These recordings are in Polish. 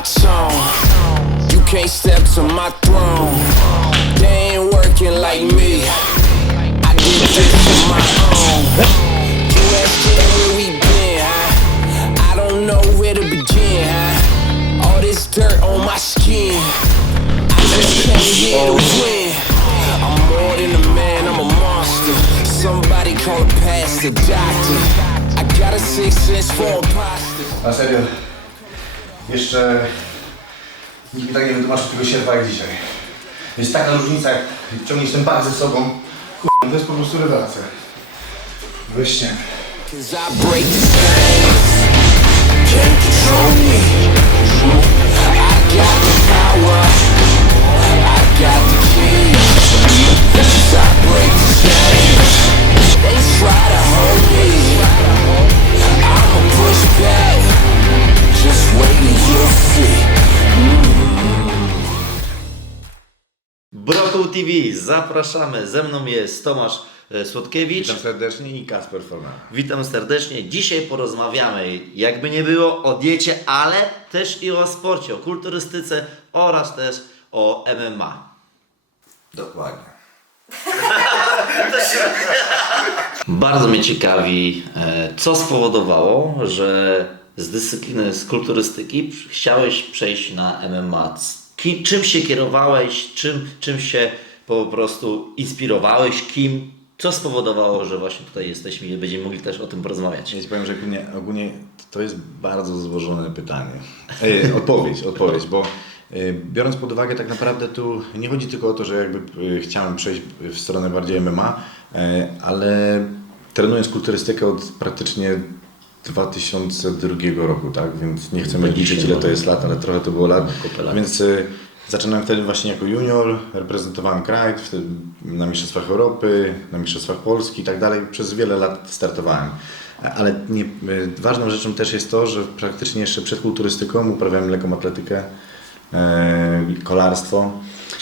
my tone. You can't step to my throne. They ain't working like me. I did this on my own. Asking where we been, huh? I don't know where to begin, huh? All this dirt on my skin. I just came here to win. I'm more than a man, I'm a monster. Somebody call a pastor, doctor. I got a six sense for imposters. Na serio. Jeszcze nikt mi tak nie wytłumaczył tego sierpa jak dzisiaj. Jest taka różnica, jak ciągniesz ten park ze sobą. Kurwa, to jest po prostu rewelacja. Ścięgę. TV, zapraszamy. Ze mną jest Tomasz e, Słodkiewicz. Witam serdecznie i Kasper Forman. Witam serdecznie. Dzisiaj porozmawiamy, jakby nie było, o diecie, ale też i o sporcie, o kulturystyce oraz też o MMA. Dokładnie. Bardzo mnie ciekawi, e, co spowodowało, że z dyscypliny, z kulturystyki chciałeś przejść na MMA. Kim, czym się kierowałeś, czym, czym się po prostu inspirowałeś, kim? Co spowodowało, że właśnie tutaj jesteśmy i będziemy mogli też o tym porozmawiać? Ja ci powiem, że ogólnie, ogólnie to jest bardzo złożone pytanie. E, odpowiedź, odpowiedź, bo e, biorąc pod uwagę tak naprawdę tu nie chodzi tylko o to, że jakby e, chciałem przejść w stronę bardziej MMA, e, ale trenując kulturystykę od praktycznie 2002 roku, tak? Więc nie chcemy liczyć ile to jest lat, ale trochę to było lat. Więc zaczynałem wtedy właśnie jako junior, reprezentowałem kraj na Mistrzostwach Europy, na Mistrzostwach Polski i tak dalej. Przez wiele lat startowałem. Ale nie, ważną rzeczą też jest to, że praktycznie jeszcze przed kulturystyką uprawiałem lekką atletykę, e, kolarstwo.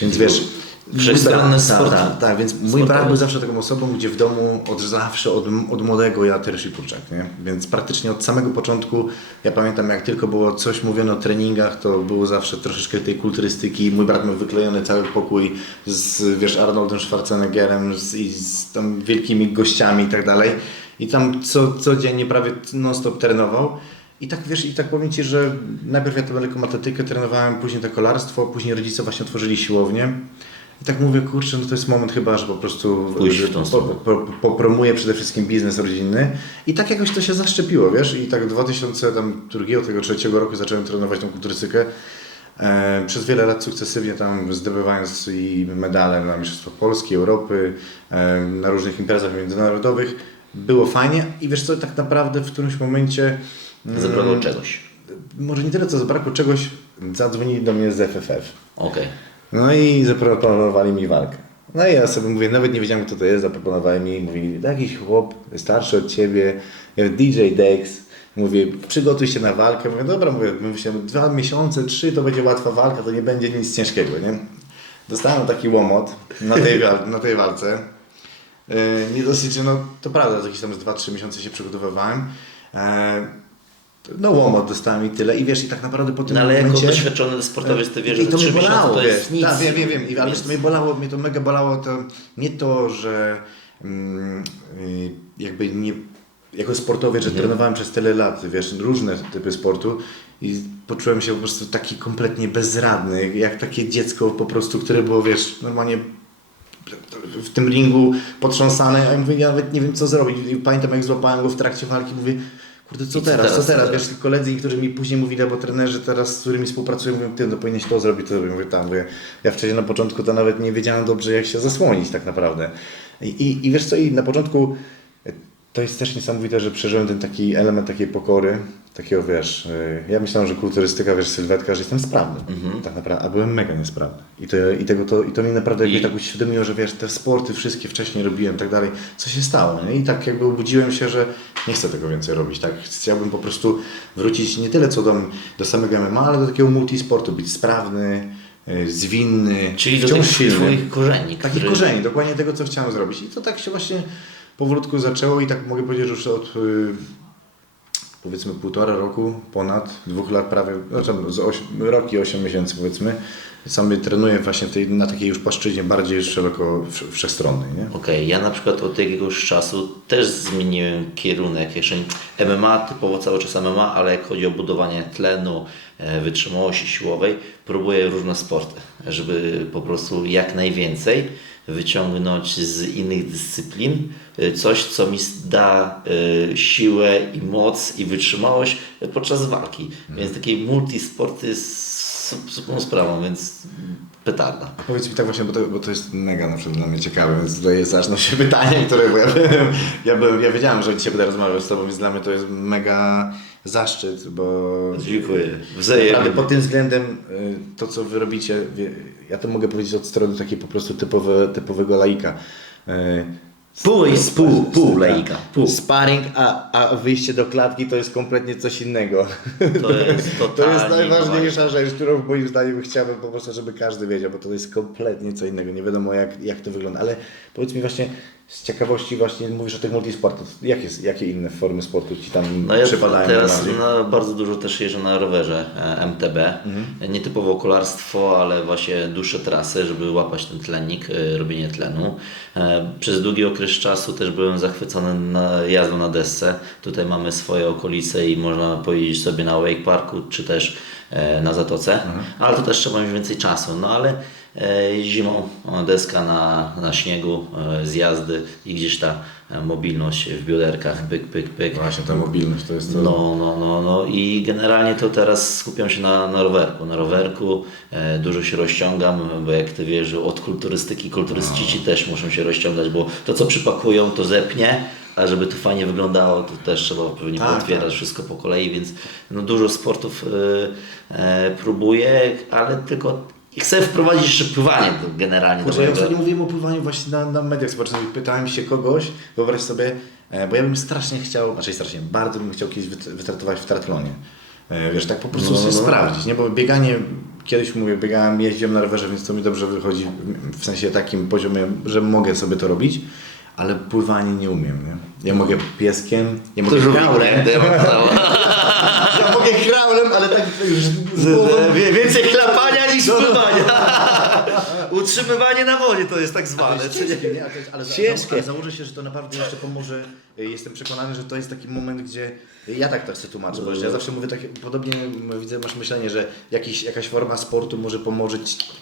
Więc wiesz, mój brat- sport- Tak, tak, więc mój sportowy. brat był zawsze taką osobą, gdzie w domu od zawsze, od, od młodego ja też i kurczak, nie? Więc praktycznie od samego początku, ja pamiętam jak tylko było coś mówione o treningach, to było zawsze troszeczkę tej kulturystyki. Mój brat miał wyklejony cały pokój z, wiesz, Arnoldem Schwarzeneggerem z, i z tam wielkimi gościami i tak dalej. I tam co, codziennie prawie non-stop trenował. I tak wiesz, i tak powiem Ci, że najpierw ja tę lekką atletykę trenowałem, później to kolarstwo, później rodzice właśnie otworzyli siłownię. I tak mówię, kurczę, no to jest moment chyba, że po prostu Pójść w że tą po, stronę. po, popromuję przede wszystkim biznes rodzinny. I tak jakoś to się zaszczepiło, wiesz? I tak 2002-2003 roku zacząłem trenować tą kulturystykę. E, przez wiele lat sukcesywnie tam zdobywając i medale na Mistrzostwach Polski, Europy, e, na różnych imprezach międzynarodowych. Było fajnie i wiesz co, tak naprawdę w którymś momencie... mm, Zabrakło czegoś. Może nie tyle co zabrakło czegoś, zadzwonili do mnie z FFF. Okej. No i zaproponowali mi walkę. No i ja sobie mówię, nawet nie wiedziałem kto to jest, zaproponowali mi, mówi, jakiś chłop starszy od ciebie, DJ Dex, mówię, przygotuj się na walkę, mówię, dobra, mówię, myślę, dwa miesiące, trzy to będzie łatwa walka, to nie będzie nic ciężkiego, nie? Dostałem taki łomot na tej, na tej walce. Yy, nie dosyć, no to prawda, jakieś tam z 2-3 miesiące się przygotowywałem. Yy, no łomot dostałem i tyle i wiesz, i tak naprawdę po tym No ale jako momencie... doświadczony sportowiec ty wiesz, I że to mnie bolało, to jest nic. Tak, wiem, wiem, wiem. I, ale Więc- to mnie bolało, mnie to mega bolało, to nie to, że mm, y, jakby nie, jako sportowiec, że Mhm. trenowałem przez tyle lat, wiesz, różne typy sportu i poczułem się po prostu taki kompletnie bezradny, jak takie dziecko po prostu, które było, wiesz, normalnie w tym ringu potrząsane, a ja mówię, ja nawet nie wiem co zrobić. I pamiętam jak złapałem go w trakcie walki, mówię, kurde, co co teraz, teraz, co teraz? Wiesz, koledzy, którzy mi później mówili, albo trenerzy teraz, z którymi współpracuję, mówią, ty, no powinieneś to zrobić, to zrobić. Mówię, tam, mówię, ja wcześniej na początku to nawet nie wiedziałem dobrze, jak się zasłonić tak naprawdę. I, i, i wiesz co, i na początku to jest też niesamowite, że przeżyłem ten taki element takiej pokory, takiego wiesz, y, ja myślałem, że kulturystyka, wiesz, sylwetka, że jestem sprawny, tak naprawdę, a byłem mega niesprawny. I to, i tego to, i to mi naprawdę I- tak uświadomiło, że wiesz, te sporty wszystkie wcześniej robiłem, tak dalej, co się stało, nie? I tak jakby obudziłem się, że nie chcę tego więcej robić, tak? Chciałbym po prostu wrócić nie tyle co do, do samego MMA, ale do takiego multisportu, być sprawny, y, zwinny, Czyli do tych silny. twoich korzeni, Takich który- korzeni, dokładnie tego, co chciałem zrobić. I to tak się właśnie powolutku zaczęło i tak mogę powiedzieć, że już od y, powiedzmy półtora roku, ponad dwóch lat prawie, znaczy z rok i 8 miesięcy powiedzmy, sam trenuję właśnie tej, na takiej już płaszczyźnie bardziej szeroko wsz- wszechstronnej? Okej, ja na przykład od jakiegoś czasu też zmieniłem kierunek. Jeszcze MMA, typowo cały czas MMA, ale jak chodzi o budowanie tlenu, e, wytrzymałości siłowej, próbuję różne sporty, żeby po prostu jak najwięcej wyciągnąć z innych dyscyplin e, coś, co mi da e, siłę i moc i wytrzymałość podczas walki. Więc taki multisport jest su- super sprawą, więc petarda. A powiedz mi tak właśnie, bo to, bo to jest mega na przykład dla mnie ciekawe, więc tutaj zaczną się pytania, które ja, byłem, ja, byłem, ja wiedziałem, że dzisiaj będę rozmawiał z Tobą, więc dla mnie to jest mega zaszczyt, bo Dziękuję. Wzajemnie. pod tym względem y, to, co wy robicie, ja to mogę powiedzieć od strony takiej po prostu typowe, typowego laika. Y, Pół, jest pół, pół laika. Pół. Sparring, a, a wyjście do klatki to jest kompletnie coś innego. To jest To jest najważniejsza rzecz, którą moim zdaniem chciałbym po prostu, żeby każdy wiedział, bo to jest kompletnie co innego. Nie wiadomo jak, jak to wygląda. Ale powiedz mi właśnie z ciekawości właśnie mówisz o tych multisportach. Jakie, jakie inne formy sportu ci tam No ja przypadają teraz na, bardzo dużo też jeżdżę na rowerze e, MTB. Mhm. Nie typowo kolarstwo, ale właśnie dłuższe trasy, żeby łapać ten tlennik, e, robienie tlenu. E, Przez długi okres czasu też byłem zachwycony na jazdą na desce. Tutaj mamy swoje okolice i można pojeździć sobie na Wake Parku, czy też na Zatoce. Mhm. Ale to też trzeba mieć więcej czasu. No ale zimą o, deska na, na śniegu, e, zjazdy i gdzieś ta e, mobilność w bioderkach, pyk, pyk, pyk. Właśnie ta mobilność to jest to. No, no, no, no i generalnie to teraz skupiam się na, na rowerku. Na rowerku e, dużo się rozciągam, bo jak ty wiesz, od kulturystyki, kulturystyci też muszą się rozciągać, bo to co przypakują to zepnie, a żeby to fajnie wyglądało, to też trzeba pewnie Tak, otwierać tak. wszystko po kolei, więc no, dużo sportów e, e, próbuję, ale tylko chcę wprowadzić jeszcze pływanie do- generalnie Kurczę, ja ostatnio mówiłem o pływaniu właśnie na, na mediach społecznościowych. Pytałem się kogoś, wyobraź sobie, e, bo ja bym strasznie chciał, znaczy strasznie, bardzo bym chciał kiedyś wyt- wystartować w triatlonie. E, Wiesz, tak po prostu No, no, no. sprawdzić, nie? Bo bieganie, kiedyś mówię, biegałem, jeździłem na rowerze, więc to mi dobrze wychodzi w sensie takim poziomie, że mogę sobie to robić, ale pływanie nie umiem, nie? Ja mogę pieskiem, nie mogę kraulem, ja mogę kraulem, ale tak już z głową Więcej chlapania pływania. Utrzymywanie na wodzie to jest tak zwane. To jest ciężkie, nie? A to jest, ale, za- Ciężkie. ale założę się, że to naprawdę jeszcze pomoże. Jestem przekonany, że to jest taki moment, gdzie ja tak to chcę tłumaczyć, bo ja zawsze mówię tak, podobnie widzę, masz myślenie, że jakiś, jakaś forma sportu może pomóc,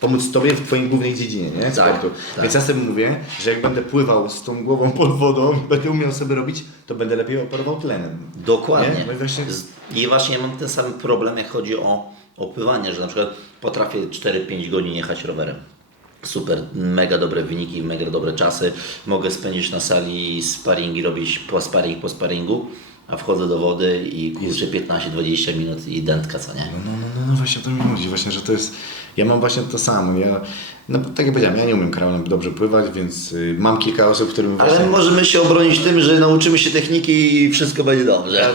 pomóc Tobie w Twojej głównej dziedzinie, nie? Sportu. tak. Więc ja sobie mówię, że jak będę pływał z tą głową pod wodą, będę umiał sobie robić, to będę lepiej operował tlenem. Dokładnie. Nie? No i właśnie- I właśnie ja mam ten sam problem, jak chodzi o, o pływanie, że na przykład potrafię 4-5 godzin jechać rowerem. Super, mega dobre wyniki, mega dobre czasy. Mogę spędzić na sali sparingi, robić po sparring po sparingu, a wchodzę do wody i kurczę 15-20 minut i dętka, co nie? No, no, no, no właśnie o to mi chodzi, właśnie, że to jest, ja mam właśnie to samo, ja, no tak jak powiedziałem, ja nie umiem kraulem dobrze pływać, więc y, mam kilka osób, którym właśnie... Ale możemy się obronić tym, że nauczymy się techniki i wszystko będzie dobrze.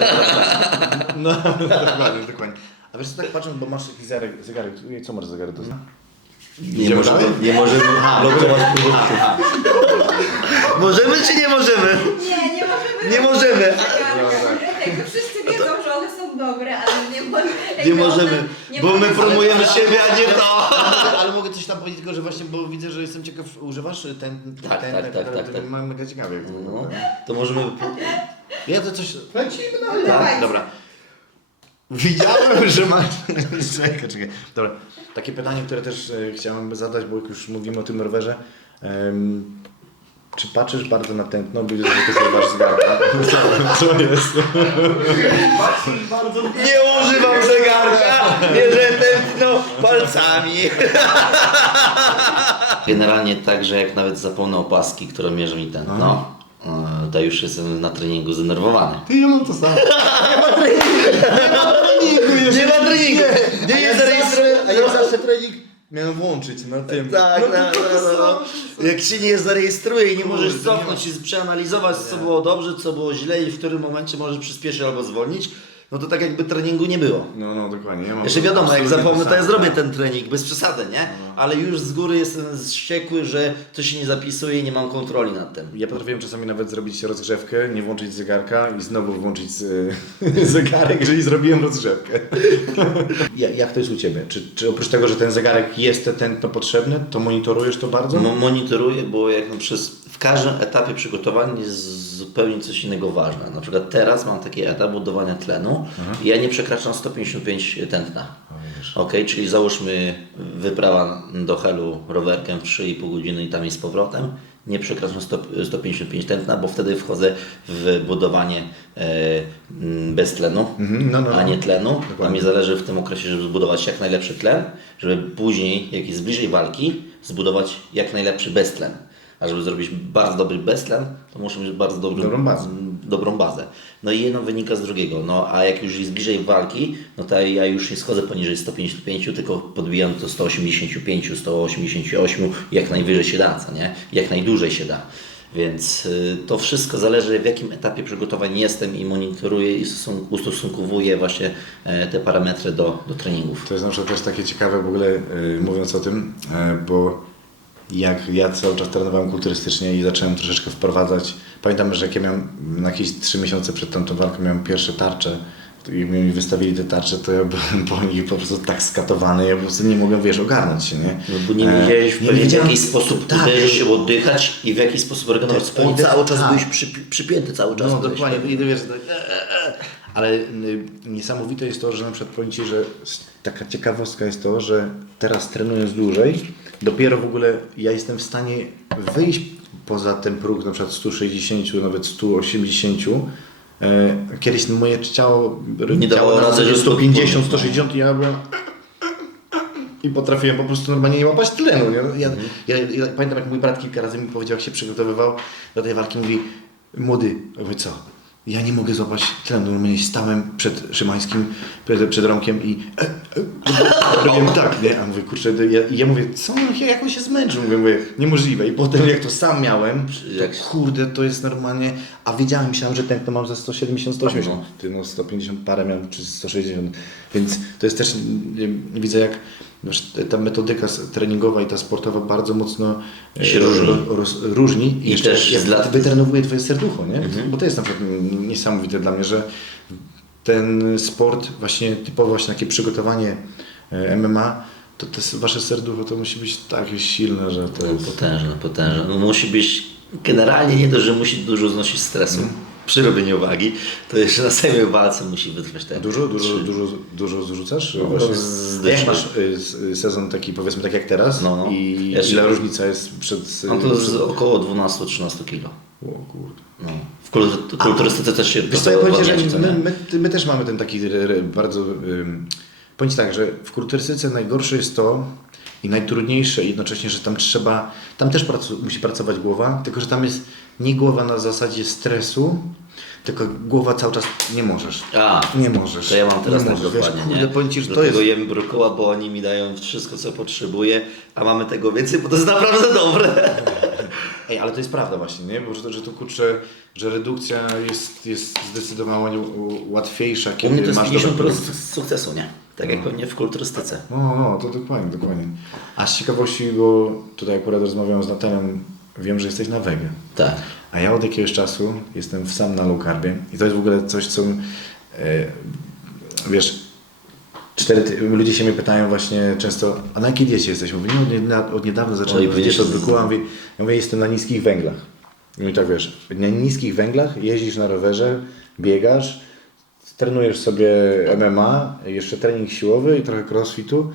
No, dokładnie, dokładnie. A wiesz co, tak patrząc, bo masz jakiś zegarek, zegarek, co masz zegarek do Nie możemy, dalej? nie możemy blokować produktów. Możemy czy nie możemy? Nie, nie możemy. Nie możemy. Jakby wszyscy wiedzą, że one są dobre, ale nie, mo- Nie jakby możemy, nie bo my możemy- promujemy siebie, a nie to. Ale mogę coś tam powiedzieć, tylko że właśnie, bo widzę, że jestem ciekaw, używasz ten, ten, Tak, ten, tak, ten, tak, ten, tak, ten, tak. mam mega ciekawie. No, to możemy... Ja to coś... Dawajcie. Tak, dobra. Widziałem, że masz... czekaj, czekaj. Dobra, takie pytanie, które też e, chciałem zadać, bo jak już mówimy o tym rowerze. Em, czy patrzysz bardzo na tętno? Bo widzę, że masz zegarka. Co, co jest? Nie używam zegarka, bierze tętno palcami. Generalnie tak, że jak nawet zapomnę opaski, które mierzą mi tętno, to już jestem na treningu zdenerwowany. Ty, ja mam to samo. Nie ma treningu! Nie ma treningu! Nie ma treningu! Nie jest zarejestrowany. zawsze- A jak zawsze trening miałem włączyć na tym. Tak, no, no, to no, no, no. Jak się nie zarejestruje i nie możesz Kurde, cofnąć i przeanalizować, co było dobrze, co było źle i w którym momencie możesz przyspieszyć albo zwolnić, no to tak jakby treningu nie było. No, no, dokładnie. Ja Jeszcze wiadomo, jak zapomnę, to ja zrobię ten trening, bez przesady, nie? Ale już z góry jestem wściekły, że to się nie zapisuje i nie mam kontroli nad tym. Ja potrafiłem czasami nawet zrobić rozgrzewkę, nie włączyć zegarka i znowu włączyć z, zegarek, jeżeli zrobiłem rozgrzewkę. Ja- Jak to jest u Ciebie? Czy, czy oprócz tego, że ten zegarek jest te tętno potrzebny, to monitorujesz to bardzo? Mo- monitoruję, bo jak no przez, w każdym etapie przygotowania jest zupełnie coś innego ważne. Na przykład teraz mam taki etap budowania tlenu i ja nie przekraczam 155 tętna. Ok, czyli załóżmy wyprawa do Helu rowerkiem w 3,5 godziny i tam i z powrotem. Nie przekraczam 100, 155 tętna, bo wtedy wchodzę w budowanie e, bez tlenu, Mhm, no, no, a nie no. tlenu. A mi zależy w tym okresie, żeby zbudować jak najlepszy tlen, żeby później, jak jest bliżej walki, zbudować jak najlepszy beztlen. A żeby zrobić bardzo dobry beztlen, to muszę mieć bardzo dobrą, Dobrą bazę. Dobrą bazę. No i jedno wynika z drugiego. No a jak już jest bliżej walki, no to ja już nie schodzę poniżej 155, tylko podbijam do 185, 188, jak najwyżej się da, co nie? Jak najdłużej się da. Więc y, to wszystko zależy w jakim etapie przygotowań jestem i monitoruję i stosun- ustosunkowuję właśnie e, te parametry do, do treningów. To jest na przykład też takie ciekawe w ogóle, yy, mówiąc o tym, yy, bo jak ja cały czas trenowałem kulturystycznie i zacząłem troszeczkę wprowadzać, pamiętam, że jak ja miałem na jakieś 3 miesiące przed tamtą walką, miałem pierwsze tarcze i mi wystawili te tarcze, to ja byłem po nich po prostu tak skatowany, ja po prostu nie mogłem, wiesz, ogarnąć się, nie? No bo nie E, wiedziałeś w, nie w jaki sposób tak, uderzyć się, oddychać i w jaki sposób. Tak, Bo to- cały czas tak. byłeś przypi- przypięty, cały czas No dokładnie, i ty wiesz, no, e, e, ale y, niesamowite jest to, że na przykład powiem Ci, że taka ciekawostka jest to, że teraz trenując dłużej, dopiero w ogóle ja jestem w stanie wyjść poza ten próg na przykład 160, nawet 180. E, Kiedyś moje ciało Nie dało rady, że 150, 160 i ja byłem i potrafiłem po prostu normalnie nie łapać tlenu. Ja, ja, ja pamiętam, jak mój brat kilka razy mi powiedział, jak się przygotowywał do tej walki, mówi, młody, mówię, co? Ja nie mogę złapać tlenu. Normalnie stałem przed Szymańskim, przed, przed Romkiem i e, e, robiłem tak, nie? A mówię, kurczę, ja, i ja mówię, co? Ja, jak on się zmęczył? Mówię, mówię, niemożliwe. I potem jak to sam miałem, to kurde, to jest normalnie, a wiedziałem, myślałem, że tętno mam za 170, 180. No. Ty no 150 parę miałem, czy 160. Więc to jest też, nie, widzę jak ta metodyka treningowa i ta sportowa bardzo mocno e, Się różni. ro- roz- różni. I jeszcze też jak z lat- wytrenowuje twoje serducho, nie? Bo to jest na przykład niesamowite dla mnie, że ten sport, właśnie typowo właśnie takie przygotowanie e, MMA, to s- wasze serducho to musi być takie silne, że to No, jest... potężne, potężne. No, musi być, generalnie nie dość, że musi dużo znosić stresu Mhm. Przy robieniu wagi, to jeszcze na samej walce musi wytrwać ten Dużo, dużo, trzy- dużo, dużo zrzucasz? No, Właśnie. Jak masz y, y, sezon taki powiedzmy tak jak teraz No, no. i Jeszcze- ile różnica jest przed... No to jest około 12-13 kilo. O kurde. No. W kultur- kulturystyce też się Wiesz co, ja powiem że my, my, my też mamy ten taki bardzo... Um, powiem tak, że w kulturystyce najgorsze jest to i najtrudniejsze jednocześnie, że tam trzeba, tam też pracu, musi pracować głowa, tylko że tam jest nie głowa na zasadzie stresu, tylko głowa cały czas nie możesz. A, Nie możesz. To ja mam teraz nie tak możesz. dokładnie, Wiesz, nie? kurde, powiem Ci, że to Dlatego jest... jem brokuła, bo oni mi dają wszystko, co potrzebuję, a mamy tego więcej, bo to jest naprawdę dobre. Ej, ale to jest prawda właśnie, nie? Bo że, że to kurczę, że redukcja jest, jest zdecydowanie u- łatwiejsza, U kiedy mnie to jest masz 50% dobre- sukcesu, nie? Tak jak pewnie w kulturystyce. No, no, to dokładnie, dokładnie. A z ciekawości, bo tutaj akurat rozmawiałem z Natanią, wiem, że jesteś na wege. Tak. A ja od jakiegoś czasu jestem sam na low carbie i to jest w ogóle coś, co e, wiesz, cztery, ludzie się mnie pytają właśnie często, a na jakiej diecie jesteś? Mówię, no od, niedawna, od niedawna No zacząłem dietę od z- Bykuła. Mówię, ja mówię, jestem na niskich węglach. I mi tak wiesz, na niskich węglach jeździsz na rowerze, biegasz, trenujesz sobie MMA, jeszcze trening siłowy i trochę crossfitu,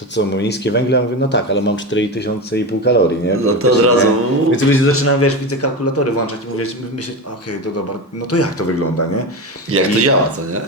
to co, mówię, niskie węgle? Ja mówię, no tak, ale mam 4500 kalorii, nie? No to od razu- Więc ludzie zaczynają, wiesz, widzę kalkulatory włączać i mówię, myśleć, okej, to dobra, no to jak to wygląda, nie? Jak to I, działa, co nie?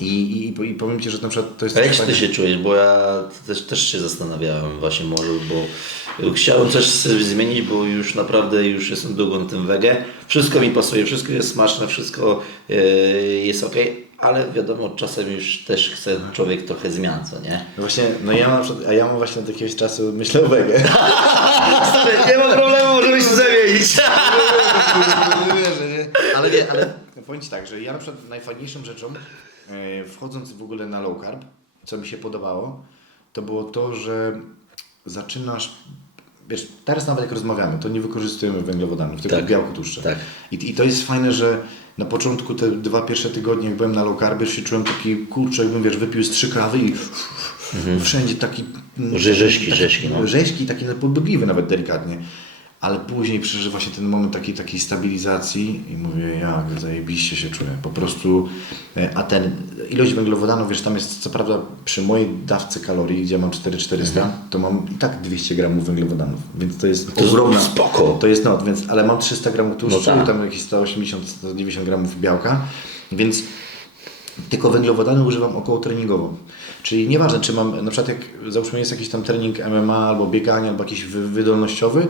I, i, i powiem Ci, że na przykład to jest... A jak ty tak- się czujesz? Bo ja też, też się zastanawiałem właśnie może, bo chciałem coś zmienić, bo już naprawdę już jestem długo na tym wege. Wszystko mi pasuje, wszystko jest smaczne, wszystko e, jest ok, ale wiadomo, czasem już też chce człowiek trochę zmian, co nie? No właśnie, no ja mam, a ja mam właśnie od jakiegoś czasu myślę o wege. Stary, nie ma problemu, żeby się zamienić. ale nie, ale powiem Ci tak, że ja na przykład najfajniejszą rzeczą e, wchodząc w ogóle na low carb, co mi się podobało, to było to, że zaczynasz, wiesz, teraz nawet jak rozmawiamy, to nie wykorzystujemy węglowodanów, tylko Tak. białko tłuszcze. Tak. I, I to jest fajne, że na początku te dwa pierwsze tygodnie, jak byłem na low carbie, się czułem taki kurczę, jakbym wiesz, wypił z trzy kawy i wszędzie taki... rzeźki, taki, rzeźki, no. Rzeźki, taki podbygliwy nawet delikatnie. Ale później przeżywa się ten moment takiej, takiej stabilizacji i mówię, jak zajebiście się czuję. Po prostu, e, a ten ilość węglowodanów, wiesz, tam jest co prawda przy mojej dawce kalorii, gdzie mam 4400, to mam i tak 200 gramów węglowodanów, więc to jest To ogromna. spoko. To jest no, więc, ale mam 300 gramów tłuszczu, No tam jakieś 180-190 gramów białka, więc tylko węglowodany używam około treningowo. Czyli nieważne, czy mam, na przykład jak załóżmy jest jakiś tam trening MMA albo bieganie, albo jakiś wy- wydolnościowy,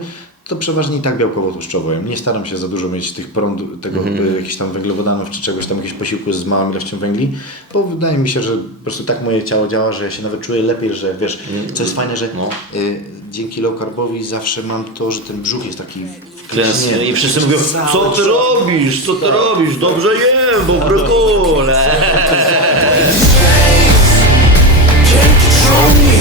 to przeważnie i tak białkowo-tłuszczowo. jem. Nie staram się za dużo mieć tych prądu, tego Mhm. y, jakichś tam węglowodanów czy czegoś tam, jakichś posiłków z małą ilością węgli, bo wydaje mi się, że po prostu tak moje ciało działa, że ja się nawet czuję lepiej, że wiesz, co jest fajne, że No. y, dzięki low carbowi zawsze mam to, że ten brzuch jest taki Klęsnie. I wszyscy mówią, co ty robisz, co ty robisz, dobrze jem, bo. Strange